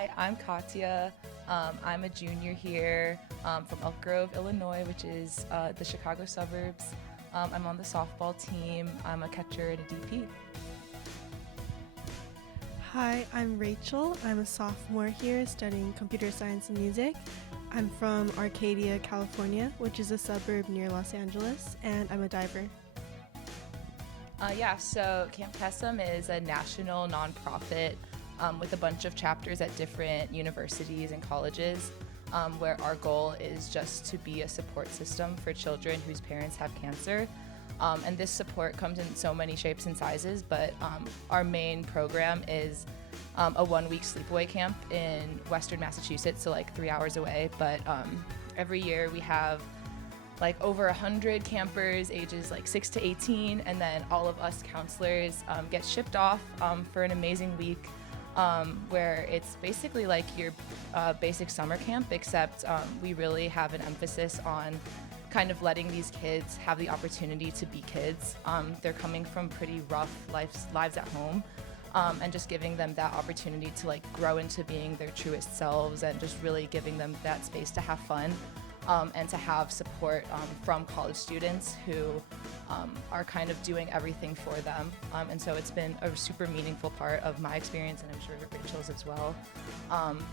Hi, I'm Katia. I'm a junior here from Elk Grove, Illinois, which is the Chicago suburbs. I'm on the softball team. I'm a catcher and a DP. Hi, I'm Rachel. I'm a sophomore here studying computer science and music. I'm from Arcadia, California, which is a suburb near Los Angeles, and I'm a diver. So Camp Kesem is a national nonprofit with a bunch of chapters at different universities and colleges, where our goal is just to be a support system for children whose parents have cancer. And this support comes in so many shapes and sizes, but our main program is a 1-week sleepaway camp in Western Massachusetts, so like 3 hours away. But every year we have like over 100 campers ages like 6 to 18, and then all of us counselors get shipped off for an amazing week where it's basically like your basic summer camp, except we really have an emphasis on kind of letting these kids have the opportunity to be kids. They're coming from pretty rough lives at home, and just giving them that opportunity to like grow into being their truest selves, and just really giving them that space to have fun. And to have support from college students who are kind of doing everything for them. And so it's been a super meaningful part of my experience, and I'm sure Rachel's as well.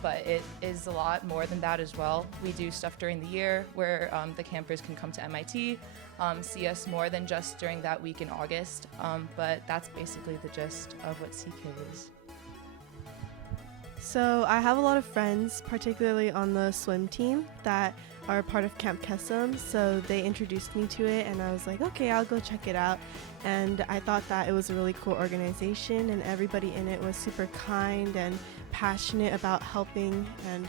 But it is a lot more than that as well. We do stuff during the year where the campers can come to MIT, see us more than just during that week in August. But that's basically the gist of what CK is. So I have a lot of friends, particularly on the swim team, that are part of Camp Kesem, so they introduced me to it, and I was like, okay, I'll go check it out. And I thought that it was a really cool organization, and everybody in it was super kind and passionate about helping, and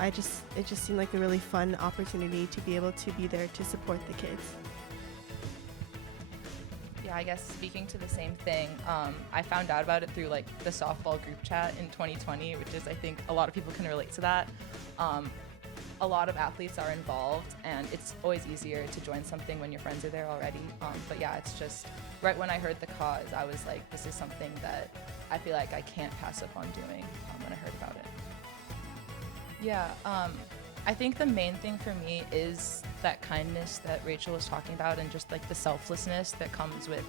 it just seemed like a really fun opportunity to be able to be there to support the kids. Yeah, I guess speaking to the same thing, I found out about it through like the softball group chat in 2020, which is, I think a lot of people can relate to that. A lot of athletes are involved, and it's always easier to join something when your friends are there already. But yeah, it's just right when I heard the cause, I was like, this is something that I feel like I can't pass up on doing when I heard about it. Yeah, I think the main thing for me is that kindness that Rachel was talking about, and just like the selflessness that comes with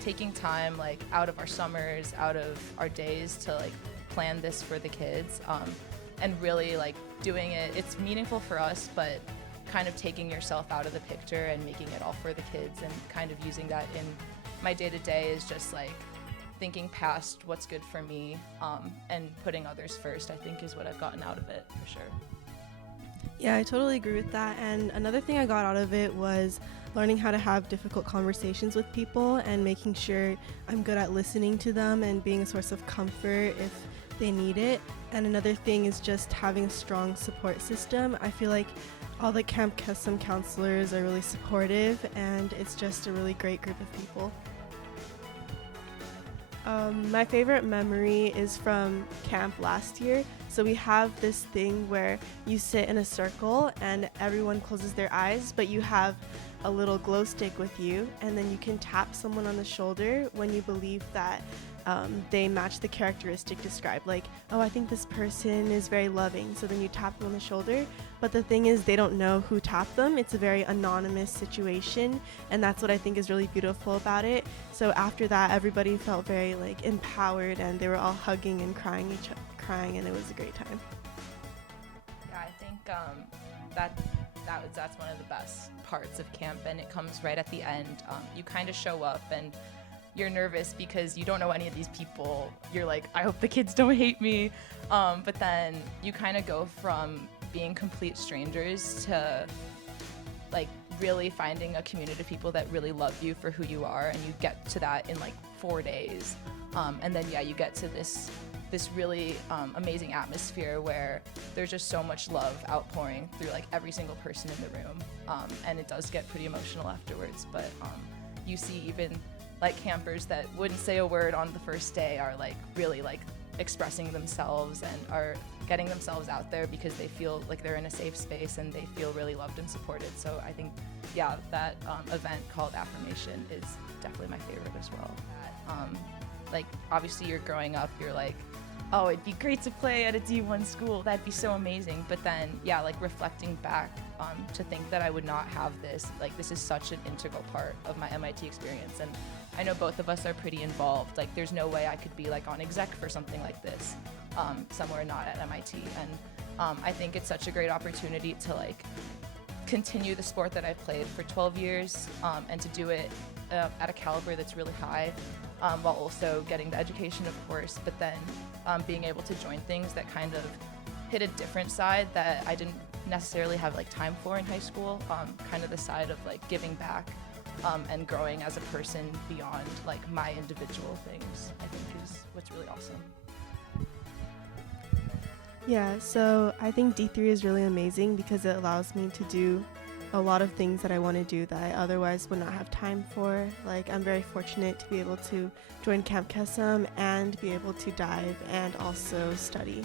taking time like out of our summers, out of our days to like plan this for the kids, and really like doing it. It's meaningful for us, but kind of taking yourself out of the picture and making it all for the kids, and kind of using that in my day-to-day is just like thinking past what's good for me, and putting others first, I think, is what I've gotten out of it for sure. Yeah, I totally agree with that. And another thing I got out of it was learning how to have difficult conversations with people, and making sure I'm good at listening to them and being a source of comfort if they need it. And another thing is just having a strong support system. I feel like all the Camp Kesem counselors are really supportive, and it's just a really great group of people. My favorite memory is from camp last year. So we have this thing where you sit in a circle and everyone closes their eyes, but you have a little glow stick with you, and then you can tap someone on the shoulder when you believe that they match the characteristic described. Like, oh, I think this person is very loving, so then you tap them on the shoulder. But the thing is, they don't know who tapped them. It's a very anonymous situation, and that's what I think is really beautiful about it. So after that, everybody felt very like empowered, and they were all hugging and crying, and it was a great time. Yeah, I think that's one of the best parts of camp, and it comes right at the end. You kind of show up, and you're nervous because you don't know any of these people. You're like, I hope the kids don't hate me. But then you kind of go from being complete strangers to like really finding a community of people that really love you for who you are, and you get to that in like 4 days. And then you get to this really amazing atmosphere where there's just so much love outpouring through like every single person in the room. And it does get pretty emotional afterwards, but you see even like campers that wouldn't say a word on the first day are like really like expressing themselves and are getting themselves out there because they feel like they're in a safe space and they feel really loved and supported. So I think, that event called Affirmation is definitely my favorite as well. Like, obviously you're growing up, you're like, oh, it'd be great to play at a D1 school. That'd be so amazing. But then, yeah, like reflecting back to think that I would not have this, like this is such an integral part of my MIT experience. And I know both of us are pretty involved. Like there's no way I could be like on exec for something like this somewhere not at MIT. And I think it's such a great opportunity to like continue the sport that I've played for 12 years and to do it at a caliber that's really high, while also getting the education, of course, but then being able to join things that kind of hit a different side that I didn't necessarily have like time for in high school, kind of the side of like giving back and growing as a person beyond like my individual things, I think is what's really awesome. Yeah, so I think D3 is really amazing because it allows me to do a lot of things that I want to do that I otherwise would not have time for. Like I'm very fortunate to be able to join Camp Kesem and be able to dive and also study.